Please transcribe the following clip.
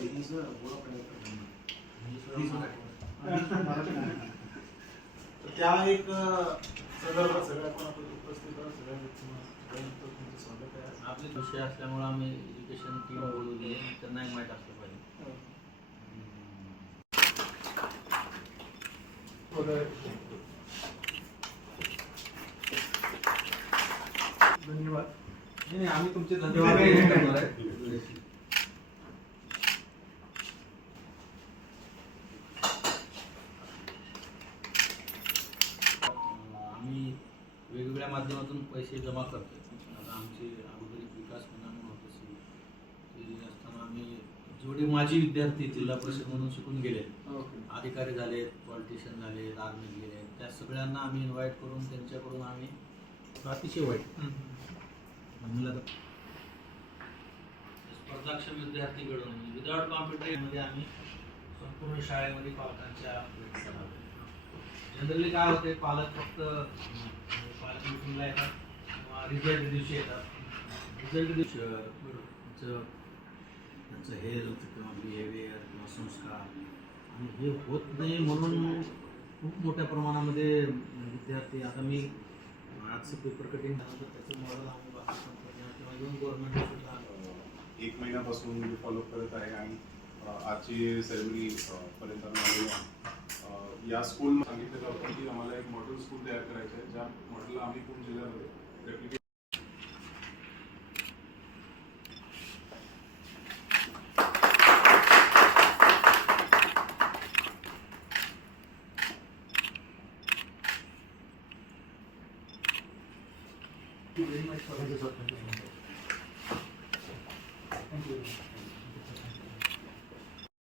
त्या एक संदर्भात सगळ्या आपण उपस्थित आहोत. सगळ्यांचं तुमचं स्वागत आहे. आपले विषय असल्यामुळे आम्ही एज्युकेशन टीम बोलवली आहे, त्यांनाही माहीत असलं पाहिजे. धन्यवाद. नाही आम्ही तुमचे धन्यवाद करणार आहे. आम्ही वेगवेगळ्या माध्यमातून पैसे जमा करतो. आता आमची अगोदर विकास म्हणून होत असेल ते असताना आम्ही जेवढे माजी विद्यार्थी जिल्हा परिषद म्हणून शिकून गेले, अधिकारी झालेत, पॉलिटिशियन झालेत, आर्मीत गेले, त्या सगळ्यांना आम्ही इन्व्हाइट करून त्यांच्याकडून आम्ही अतिशय वाईट म्हणलं तर स्पर्धाक्षम विद्यार्थी घडवून विदाउट कॉम्प्युटरमध्ये आम्ही संपूर्ण शाळेमध्ये पालकांच्या जनरली काय होते, पालक फक्त पालक मिटिंगला येतात किंवा रिझल्ट दिवशी येतात. रिझल्ट दिवशी त्यांचं हेल्थ किंवा बिहेवियर किंवा संस्कार आणि हे होत नाही म्हणून खूप मोठ्या प्रमाणामध्ये विद्यार्थी. आता मी आजचं पेपर कटिंग झालं तर त्याचं मॉडेल आम्ही किंवा येऊन गव्हर्नमेंट सुद्धा 1 महिन्यापासून मी फॉलोअप करत आहे आणि आजची सेरेमनी पर्यंत आलेलो आहे. या स्कूल सांगितलेलं होतं की आम्हाला एक मॉडेल स्कूल तयार करायचं आहे, ज्या मॉडेलला आम्ही पूर्ण जिल्ह्यामध्ये